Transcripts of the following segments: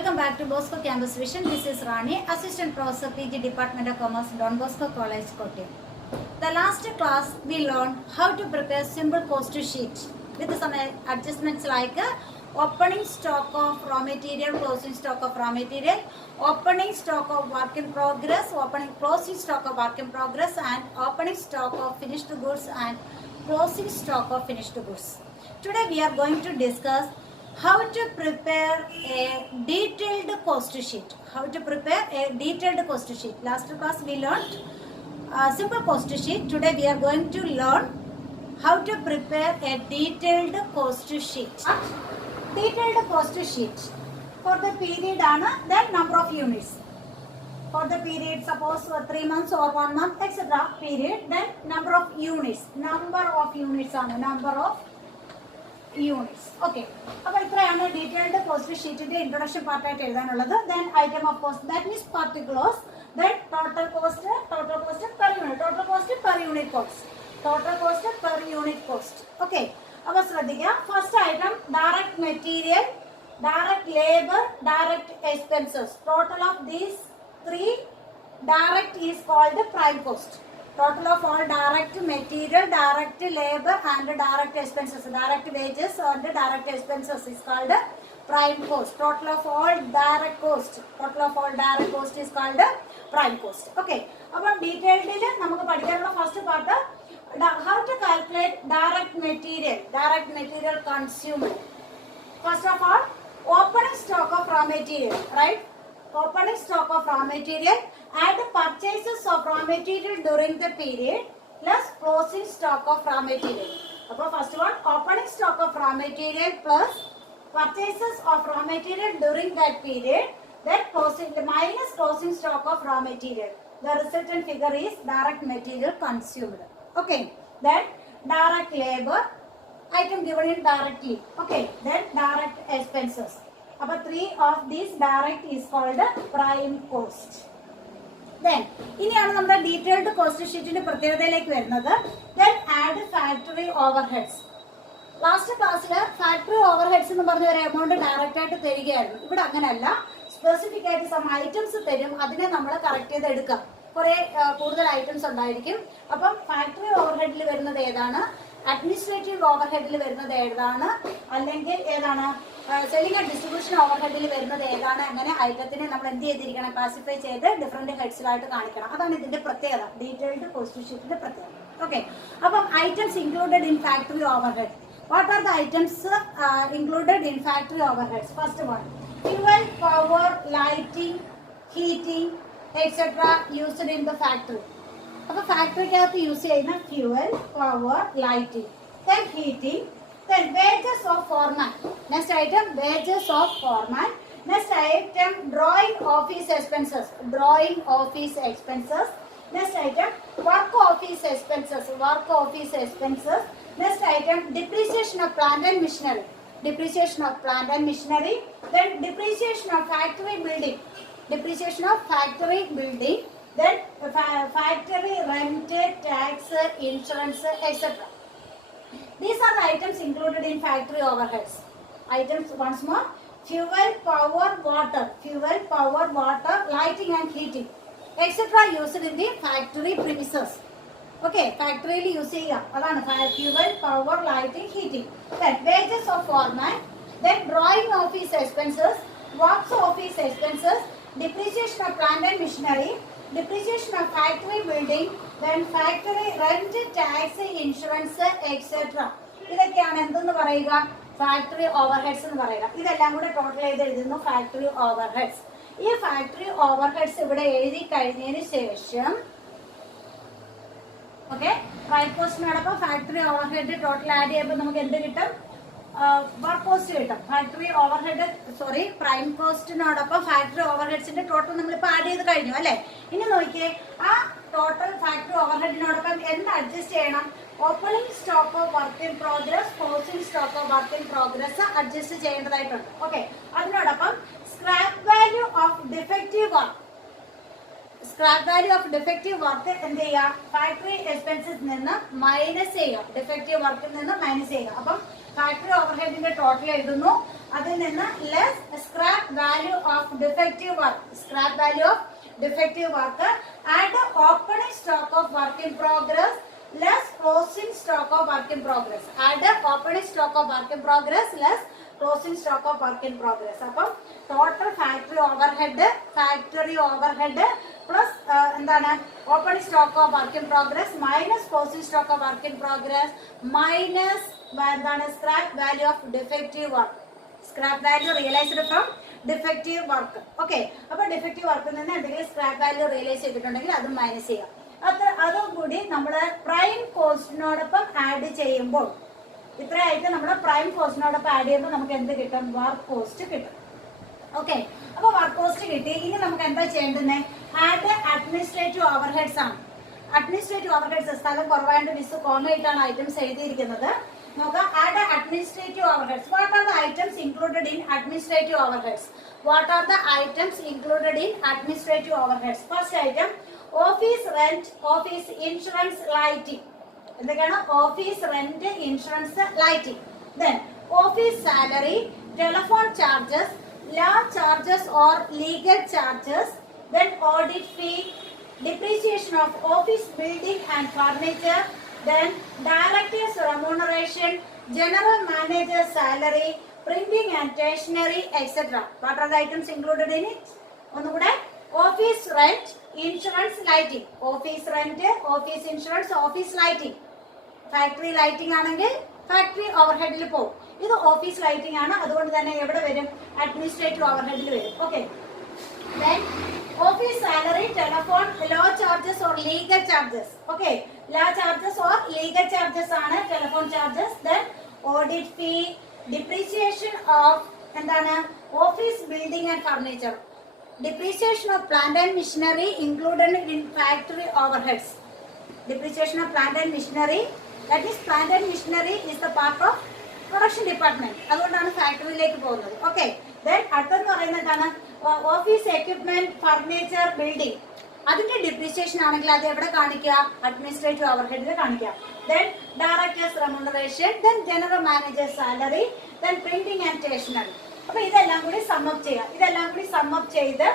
Welcome back to Bosco Campus Vision. This is Rani, Assistant Professor PG Department of Commerce, Don Bosco College, Kottayam. The last class we learned how to prepare simple cost sheet with some adjustments like opening stock of raw material, closing stock of raw material, opening stock of work in progress, closing stock of work in progress, and opening stock of finished goods and closing stock of finished goods. Today we are going to discuss how to prepare a detailed cost sheet. Last class we learned simple cost sheet. Today we are going to learn how to prepare a detailed cost sheet. Detailed cost sheet for the period then number of units. For the period, suppose 3 months or 1 month, etc. period, then number of units. Okay. Now, detailed cost sheet in the introduction part. Then item of cost, that means particulars. Then total cost per unit. Total cost per unit cost. Okay. First item, direct material, direct labor, direct expenses. Total of these three direct is called the prime cost. Total of all direct material, direct labor and direct expenses, direct wages and direct expenses is called prime cost. Total of all direct cost is called prime cost. Okay. About detailed first part, how to calculate direct material consumed. First of all, opening stock of raw material, right? Opening stock of raw material and purchases of raw material during the period plus closing stock of raw material. First one, opening stock of raw material plus purchases of raw material during that period, then minus closing stock of raw material. The resultant figure is direct material consumed. Okay, then direct labor, item given in directly. Okay, then direct expenses. About three of these direct is called prime cost. Then, in the detailed cost sheet in then add factory overheads. Last class, factory overheads in the amount direct specific some items correct items factory overhead administrative overhead selling and distribution overhead classify different heads detailed cost sheet. Okay. Items included in factory overhead. What are the items included in factory overheads? First one, fuel, power, lighting, heating, etc. used in the factory. Factory use fuel, power, lighting, then heating, then wages of foreman. Next item, wages of foreman. Next item, drawing office expenses. Next item, work office expenses. Next item, depreciation of plant and machinery. Then depreciation of factory building. Then factory rent, tax, insurance, etc. These are the items included in factory overheads. Items once more: fuel, power, water, lighting and heating, etc. used in the factory premises. Okay, factory use fuel, power, lighting, heating. Then wages of foreman, then drawing office expenses, works office expenses, depreciation of plant and machinery, depreciation of factory building, then factory rent, tax, insurance, etc. Factory overheads. This is total factory overheads. This factory overheads okay, prime cost factory overhead total add work cost factory overhead prime cost factory overheads total add total factory overhead adjust opening stock of work in progress, closing stock of work in progress adjust okay, scrap value of defective work. Scrap value of defective work factory expenses minus defective work minus factory overhead total അതിൽ നിന്ന് less scrap value of defective work, scrap value of defective work, add opening stock of work in progress less closing stock of work in progress. Add opening stock of work in progress less closing stock of work in progress. അപ്പം total factory overhead plus എന്താണ് opening stock of work in progress minus closing stock of work in progress minus എന്താണ് scrap value of defective work. Scrap value realized from defective work. Okay. അപ്പോൾ defective work നിന്ന് എന്തെങ്കിലും scrap value realize ചെയ്തിട്ടുണ്ടെങ്കിൽ അത് minus ചെയ്യാം. അതും കൂടി നമ്മൾ പ്രൈം കോസ്റ്റിനോടൊപ്പം ആഡ് ചെയ്യുമ്പോൾ ഇത്രയായിട്ട് നമ്മൾ പ്രൈം കോസ്റ്റിനോടൊപ്പം ആഡ് ചെയ്യുമ്പോൾ നമുക്ക് എന്ത് കിട്ടും? വർക്ക് കോസ്റ്റ് കിട്ടും. ഓക്കെ, അപ്പൊ വർക്ക് കോസ്റ്റ് കിട്ടി. ഇനി നമുക്ക് എന്താ ചെയ്യേണ്ടത്? ആഡ് അഡ്മിനിസ്ട്രേറ്റീവ് ഓവർഹെഡ്സ് ആണ്. അഡ്മിനിസ്ട്രേറ്റീവ് ഓവർഹെഡ്സ് സ്ഥലം കുറവായിട്ട് മിസ് കോമയായിട്ടാണ് ഐറ്റംസ് എഴുതിയിരിക്കുന്നത്. നോക്കാം. Add administrative overheads. What are the items included in administrative overheads? What are the items included in administrative overheads? First item office rent, office insurance, lighting. എന്തൊക്കെയാണ്? Office rent, insurance, lighting. Then office salary, telephone charges, law charges or legal charges, then audit fee, depreciation of office building and furniture, then director's remuneration, general manager's salary, printing and stationery, etc. What are the items included in it? ഒന്നുകൂടെ. Office rent, insurance, lighting. Office rent, office insurance, office lighting. Factory lighting ആണെങ്കിൽ factory ഓവർഹെഡിൽ പോകും. ഇത് office lighting ആണ്, അതുകൊണ്ട് തന്നെ എവിടെ വരും? Administrative ഓവർഹെഡിൽ വരും. Okay. Then office salary, telephone, law charges or legal charges. Okay, law charges or legal charges ആണ് telephone charges. Then audit fee, depreciation of എന്താണ്? Office building and furniture. Depreciation of plant and machinery included in factory overheads. Depreciation of plant and machinery, that is plant and machinery is the part of production department. അതുകൊണ്ടാണ് ഫാക്ടറിയിലേക്ക് പോകുന്നത്. Okay. Then അടുത്തെന്ന് പറയുന്നത് എന്താണ്? Office equipment, furniture, building. അതിന്റെ depreciation ആണെങ്കിൽ അത് എവിടെ കാണിക്കുക? അഡ്മിനിസ്ട്രേറ്റീവ് ഓവർഹെഡിൽ കാണിക്കുക. Then directors remuneration, then general manager salary, then printing and stationery. അപ്പൊ ഇതെല്ലാം കൂടി സമ്മപ്പ് ചെയ്യാം. ഇതെല്ലാം കൂടി സമ്മപ്പ് ചെയ്ത്,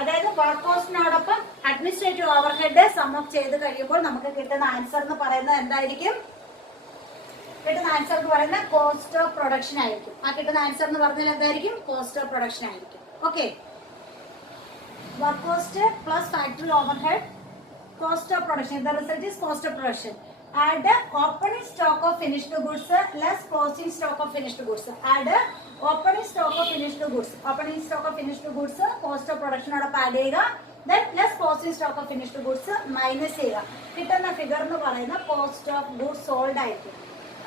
അതായത് വർക്ക് കോസ്റ്റിനോടൊപ്പം അഡ്മിനിസ്ട്രേറ്റീവ് ഓവർഹെഡ് സമ്മപ്പ് ചെയ്ത് കഴിയുമ്പോൾ നമുക്ക് കിട്ടുന്ന ആൻസർ എന്ന് പറയുന്നത് എന്തായിരിക്കും? കിട്ടുന്ന ആൻസർ എന്ന് പറയുന്നത് കോസ്റ്റ് ഓഫ് പ്രൊഡക്ഷൻ ആയിരിക്കും. ആ കിട്ടുന്ന ആൻസർ എന്ന് പറഞ്ഞാൽ എന്തായിരിക്കും? കോസ്റ്റ് ഓഫ് പ്രൊഡക്ഷൻ ആയിരിക്കും. Okay. Work cost plus factory overhead, cost of production. The result is cost of production. Add opening stock of finished goods less closing stock of finished goods. Add opening stock of finished goods. Opening stock of finished goods cost of production ഓടൊപ്പം add ചെയ്യുക. Then less closing stock of finished goods minus ചെയ്യുക. കിട്ടുന്ന figure എന്ന് പറയുന്നത് cost of goods sold ആയിരിക്കും.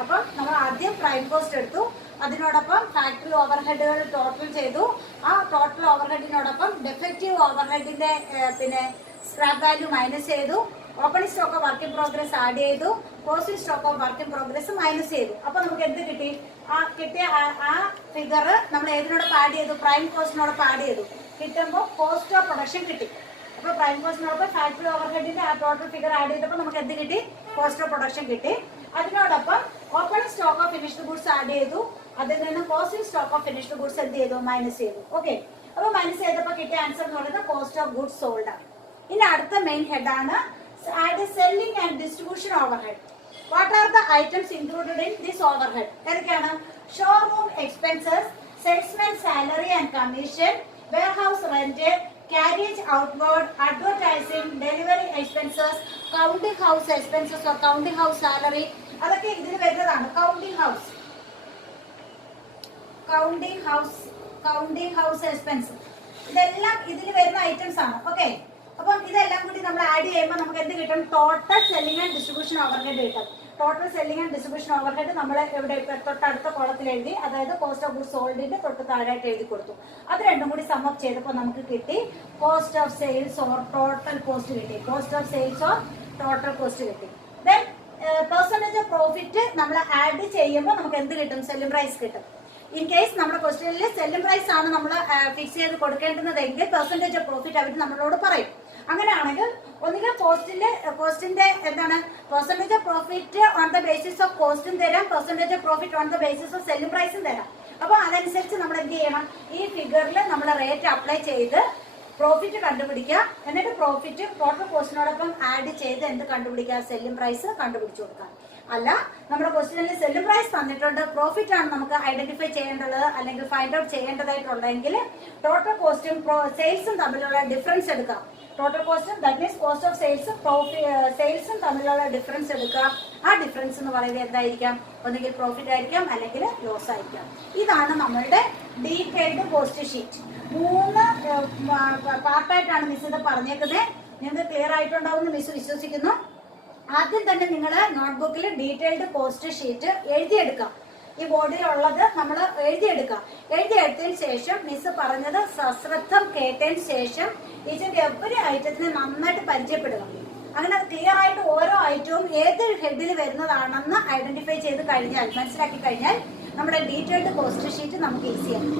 അപ്പം നമ്മൾ ആദ്യം പ്രൈം കോസ്റ്റ് എടുത്തു, അതിനോടൊപ്പം ഫാക്ടറി ഓവർഹെഡുകൾ ടോട്ടൽ ചെയ്തു. ആ ടോട്ടൽ ഓവർഹെഡിനോടൊപ്പം ഡിഫക്റ്റീവ് ഓവർഹെഡിന്റെ പിന്നെ സ്ക്രാപ്പ് വാല്യൂ മൈനസ് ചെയ്തു. Opening stock of work in progress add ചെയ്തു. Closing stock of work in progress minus ചെയ്തു. അപ്പൊ നമുക്ക് എന്ത് കിട്ടി? കിട്ടിയ ആ ഫിഗർ നമ്മൾ ഏതിനോടൊപ്പം ആഡ് ചെയ്തു? പ്രൈം കോസ്റ്റിനോടൊപ്പം ആഡ് ചെയ്തു. കിട്ടുമ്പോൾ കോസ്റ്റ് ഓഫ് പ്രൊഡക്ഷൻ കിട്ടി. അപ്പൊ പ്രൈം കോസ്റ്റിനോടൊപ്പം ഫാക്ടറി ഓവർഹെഡിന്റെ ആ ടോട്ടൽ ഫിഗർ ആഡ് ചെയ്തപ്പോൾ നമുക്ക് എന്ത് കിട്ടി? കോസ്റ്റ് ഓഫ് പ്രൊഡക്ഷൻ കിട്ടി. അതിനോടൊപ്പം opening stock of finished goods add ചെയ്തു. അതിൽ നിന്ന് closing stock of finished goods എന്ത് ചെയ്തു? മൈനസ് ചെയ്തു. ഓക്കെ. അപ്പൊ മൈനസ് ചെയ്തപ്പോൾ കിട്ടിയ ആൻസർ എന്ന് പറയുന്നത് കോസ്റ്റ് ഓഫ് ഗുഡ്സ് സോൾഡ് ആണ്. ഇനി അടുത്ത മെയിൻ ഹെഡ് ആണ് add selling and distribution overhead. What are the items included in this overhead? ഏതൊക്കെയാണ്? showroom expenses, salesman salary and commission, warehouse rent, carriage outward, advertising, delivery expenses, counting house expenses or counting house salary. അതൊക്കെ ഇതിൽ വരുന്നതാണ്. counting house expense. ഇതെല്ലാം ഇതിൽ വരുന്ന items ആണ്. Okay. അപ്പം ഇതെല്ലാം കൂടി നമ്മൾ ആഡ് ചെയ്യുമ്പോൾ നമുക്ക് എന്ത് കിട്ടും? Total selling and distribution overhead കിട്ടും. Total selling and distribution overhead നമ്മൾ എവിടെ തൊട്ടടുത്ത കോളത്തിൽ എഴുതി, അതായത് കോസ്റ്റ് ഓഫ് ഗുഡ്സ് സോൾഡിന്റെ തൊട്ട് താഴെയായിട്ട് എഴുതി കൊടുത്തു. അത് രണ്ടും കൂടി സമ്മപ്പ് ചെയ്തപ്പോൾ നമുക്ക് കിട്ടി cost of sales or total cost കിട്ടി. Cost of sales or total cost കിട്ടി. ദെൻ പെർസെന്റേജ് ഓഫ് പ്രോഫിറ്റ് നമ്മൾ ആഡ് ചെയ്യുമ്പോൾ നമുക്ക് എന്ത് കിട്ടും? സെല്ലിംഗ് പ്രൈസ് കിട്ടും. ഇൻ കേസ് നമ്മുടെ ക്വസ്റ്റ്യനിൽ സെല്ലിംഗ് പ്രൈസ് ആണ് നമ്മൾ ഫിക്സ് ചെയ്ത് കൊടുക്കേണ്ടുന്നതെങ്കിൽ പെർസെന്റേജ് ഓഫ് പ്രോഫിറ്റ് അവർ നമ്മളോട് പറയും. അങ്ങനെയാണെങ്കിൽ ഒന്നുകിൽ കോസ്റ്റിന്റെ എന്താണ് percentage of profit on the basis of കോസ്റ്റും തരാം, percentage of profit on the basis of selling പ്രൈസും തരാം. അപ്പോൾ അതനുസരിച്ച് നമ്മൾ എന്ത് ചെയ്യണം, ഈ ഫിഗറിൽ നമ്മൾ റേറ്റ് അപ്ലൈ ചെയ്ത് പ്രോഫിറ്റ് കണ്ടുപിടിക്കുക. എന്നിട്ട് പ്രോഫിറ്റ് ടോട്ടൽ കോസ്റ്റിനോടൊപ്പം ആഡ് ചെയ്ത് എന്ത് കണ്ടുപിടിക്കുക, സെല്ലിംഗ് പ്രൈസ് കണ്ടുപിടിച്ചു കൊടുക്കാം. അല്ല, നമ്മുടെ ക്വസ്റ്റ്യനിൽ സെല്ലിംഗ് പ്രൈസ് തന്നിട്ടുണ്ട്, പ്രോഫിറ്റ് ആണ് നമുക്ക് ഐഡന്റിഫൈ ചെയ്യേണ്ടത് അല്ലെങ്കിൽ ഫൈൻഡ് ഔട്ട് ചെയ്യേണ്ടതായിട്ടുണ്ടെങ്കിൽ ടോട്ടൽ കോസ്റ്റും സെയിൽസും തമ്മിലുള്ള ഡിഫറൻസ് എടുക്കാം. ടോട്ടൽ കോസ്റ്റും ദാറ്റ് മീൻസ് കോസ്റ്റ് ഓഫ് സെയിൽസും തമ്മിലുള്ള ഡിഫറൻസ് എടുക്കുക. ആ ഡിഫറൻസ് എന്ന് പറയുന്നത് എന്തായിരിക്കാം, ഒന്നുകിൽ പ്രോഫിറ്റ് ആയിരിക്കാം അല്ലെങ്കിൽ ലോസ് ആയിരിക്കാം. ഇതാണ് നമ്മളുടെ ഡീറ്റെയിൽഡ് കോസ്റ്റ് ഷീറ്റ്. 3 പാർട്ടായിട്ടാണ് മിസ് ഇത് പറഞ്ഞേക്കുന്നത്. നിങ്ങൾക്ക് ക്ലിയർ ആയിട്ടുണ്ടാവുമെന്ന് മിസ് വിശ്വസിക്കുന്നു. ആദ്യം തന്നെ നിങ്ങൾ നോട്ട്ബുക്കിൽ ഡീറ്റെയിൽഡ് കോസ്റ്റ് ഷീറ്റ് എഴുതിയെടുക്കാം. ഈ ബോർഡിലുള്ളത് നമ്മൾ എഴുതിയെടുക്കാം. എഴുതിയെടുത്തതിന് ശേഷം മിസ് പറഞ്ഞത് സശ്രദ്ധം കേട്ടതിന് ശേഷം ഇതിന്റെ എവറി ഐറ്റത്തിനെ നന്നായിട്ട് പരിചയപ്പെടുക. അങ്ങനെ ക്ലിയർ ആയിട്ട് ഓരോ ഐറ്റവും ഏത് ഹെഡിൽ വരുന്നതാണെന്ന് ഐഡന്റിഫൈ ചെയ്ത് കഴിഞ്ഞാൽ, മനസ്സിലാക്കി കഴിഞ്ഞാൽ നമ്മുടെ ഡീറ്റെയിൽഡ് കോസ്റ്റ് ഷീറ്റ് നമുക്ക് ഈസിയാണ്.